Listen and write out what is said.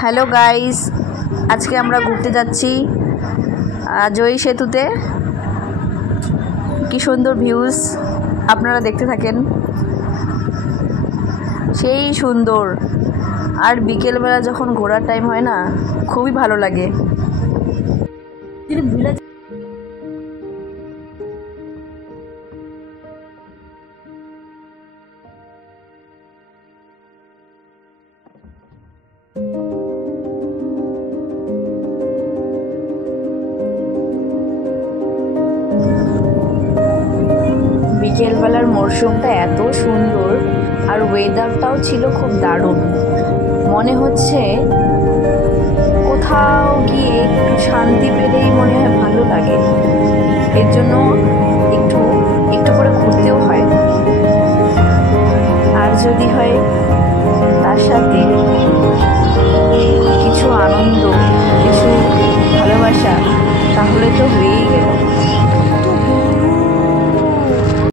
Hello guys, আজকে আমরা ঘুরতে যাচ্ছি জয়ী সেতুতে। কি সুন্দর ভিউজ, আপনারা দেখতে থাকেন। সেই সুন্দর। আর বিকেলবেলা যখন ঘোরার টাইম হয় না, খুবই ভালো লাগে। বিকেলবেলার মরশুমটা এত সুন্দর, আর ওয়েদারটাও ছিল খুব দারুণ। মনে হচ্ছে কোথাও গিয়ে একটু শান্তি পেলেই মনে হয় ভালো লাগে। এর জন্য একটু একটু করে ঘুরতেও হয়। আর যদি হয় তার সাথে কিছু আনন্দ, কিছু ভালোবাসা, তাহলে তো হয়েই গেল।